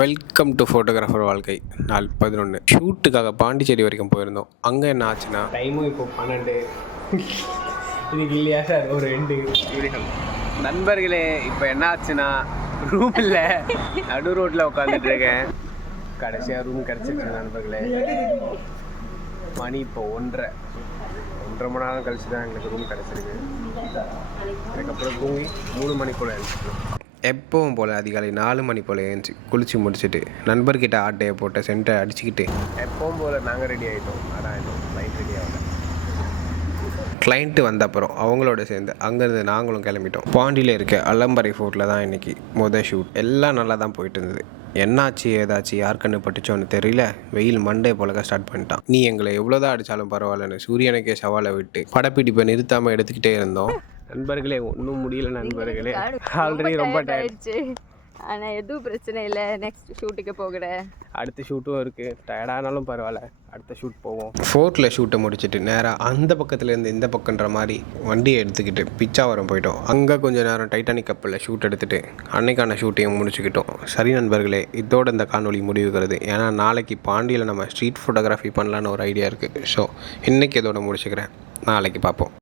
Welcome to photographer வாழ்க்கை. நாள் 11 ஷூட்டுக்காக பாண்டிச்சேரி வரைக்கும் போயிருந்தோம். அங்கே என்ன ஆச்சுன்னா டைமும் இப்போ 12. இதுக்கு இல்லையா சார் ஒரு 2 நண்பர்களே. இப்போ என்ன ஆச்சுன்னா ரூம் இல்லை, நடு ரோட்டில் உட்காந்துட்டு இருக்கேன். கடைசியாக ரூம் கிடச்சிருச்சு நண்பர்களே. மணி இப்போ 1:30 மணி நேரம் கழிச்சு தான் எங்களுக்கு ரூம் கிடச்சிருக்கு. அதுக்கப்புறம் தூங்கி 3 மணி போல் எழுந்திரிச்சிடும். எப்பவும் போல் அதிகாலை 4 மணி போல் எழுந்துச்சு குளிச்சு முடிச்சுட்டு நண்பர்கிட்ட ஆட்டையை போட்ட சென்ட்டை அடிச்சுக்கிட்டு எப்பவும் போல் நாங்கள் ரெடி ஆகிட்டோம். கிளைண்ட் ரெடி ஆகல. கிளைண்ட்டு வந்த அப்புறம் அவங்களோட சேர்ந்து அங்கேருந்து நாங்களும் கிளம்பிட்டோம். பாண்டியில் இருக்க அலம்பரை ஃபோர்ட்டில் தான் இன்றைக்கி ஷூட். எல்லாம் நல்லா தான் போயிட்டு இருந்தது. என்னாச்சு ஏதாச்சு யார் கண்ணு பட்டுச்சோன்னு தெரியல. வெயில் மண்டே போலக்க ஸ்டார்ட் பண்ணிட்டான். நீ எங்களை எவ்வளோதான் அடித்தாலும் பரவாயில்லன்னு சூரியனுக்கே சவாலை விட்டு படப்பிடிப்பை நிறுத்தாமல் எடுத்துக்கிட்டே இருந்தோம். நண்பர்களே ஒன்றும் முடியல நண்பர்களே. ஆல்ரெடி ரொம்ப டயர்டாயிடுச்சு. ஆனால் எதுவும் பிரச்சனை இல்லை. நெக்ஸ்ட் ஷூட்டுக்கு போகிற அடுத்த ஷூட்டும் இருக்குது. டயர்டானாலும் பரவாயில்ல, அடுத்த ஷூட் போவோம். ஃபோர்ட்டில் ஷூட்டை முடிச்சுட்டு நேராக அந்த பக்கத்துலேருந்து இந்த பக்கன்ற மாதிரி வண்டியை எடுத்துக்கிட்டு பிச்சாவரம் போயிட்டோம். அங்கே கொஞ்சம் நேரம் டைட்டானிக் கப்பலில் ஷூட் எடுத்துகிட்டு அன்னைக்கான ஷூட்டையும் முடிச்சுக்கிட்டோம். சரி நண்பர்களே, இதோட இந்த காணொலி முடிவுகிறது. ஏன்னா நாளைக்கு பாண்டியில் நம்ம ஸ்ட்ரீட் ஃபோட்டோகிராஃபி பண்ணலான்னு ஒரு ஐடியா இருக்குது. ஸோ இன்றைக்கி இதோட முடிச்சுக்கிறேன். நாளைக்கு பார்ப்போம்.